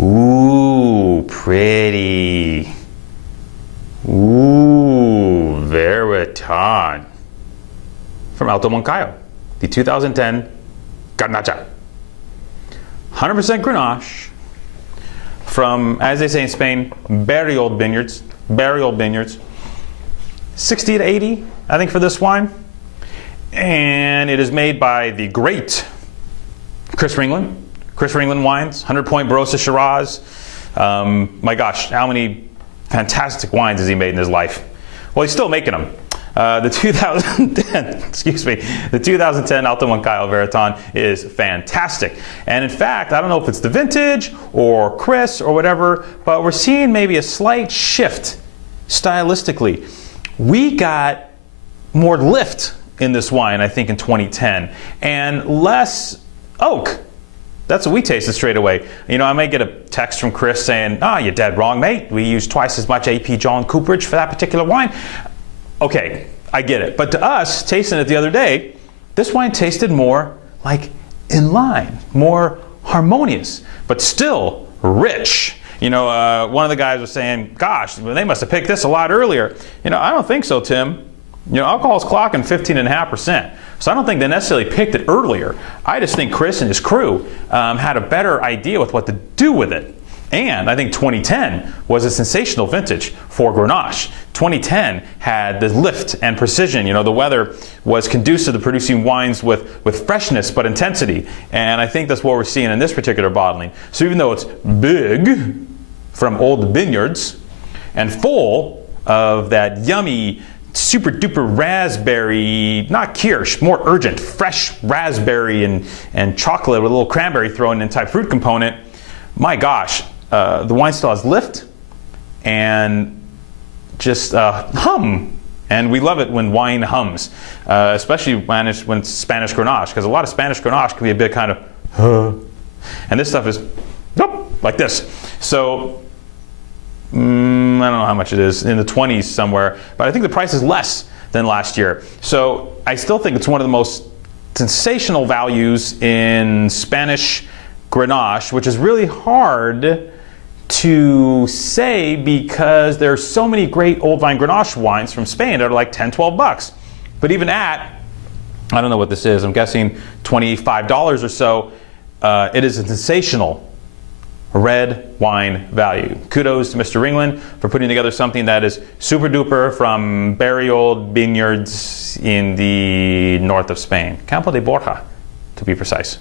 Ooh, pretty. Ooh, Veraton. From Alto Moncayo, the 2010 Garnacha. 100% Grenache from, as they say in Spain, bery old vineyards. 60 to 80, I think, for this wine. And it is made by the great Chris Ringland Wines, 100-point Barossa Shiraz. My gosh, how many fantastic wines has he made in his life? Well, he's still making them. The 2010 Alto Moncayo Veraton is fantastic. And in fact, I don't know if it's the vintage or Chris or whatever, but we're seeing maybe a slight shift stylistically. We got more lift in this wine, I think, in 2010, and less oak. That's what we tasted straight away. You know, I may get a text from Chris saying, you're dead wrong, mate. We used twice as much AP John cooperage for that particular wine. Okay, I get it. But to us, tasting it the other day, this wine tasted more like in line, more harmonious, but still rich. You know, one of the guys was saying, gosh, they must have picked this a lot earlier. You know, I don't think so, Tim. You know, alcohol's clocking 15.5%. So I don't think they necessarily picked it earlier. I just think Chris and his crew had a better idea with what to do with it. And I think 2010 was a sensational vintage for Grenache. 2010 had the lift and precision. You know, the weather was conducive to producing wines with freshness but intensity. And I think that's what we're seeing in this particular bottling. So even though it's big from old vineyards and full of that yummy, super duper raspberry, not kirsch, more urgent, fresh raspberry and chocolate with a little cranberry thrown in type fruit component, my gosh, the wine still has lift and just hum. And we love it when wine hums, especially when it's Spanish Grenache, because a lot of Spanish Grenache can be a bit kind of, and this stuff is like this. So I don't know how much it is, in the 20s somewhere, but I think the price is less than last year. So I still think it's one of the most sensational values in Spanish Grenache, which is really hard to say because there's so many great old vine Grenache wines from Spain that are like 10, 12 bucks. But even at, I don't know what this is, I'm guessing $25 or so, it is a sensational red wine value. Kudos to Mr. Ringland for putting together something that is super duper from bery old vineyards in the north of Spain. Campo de Borja, to be precise.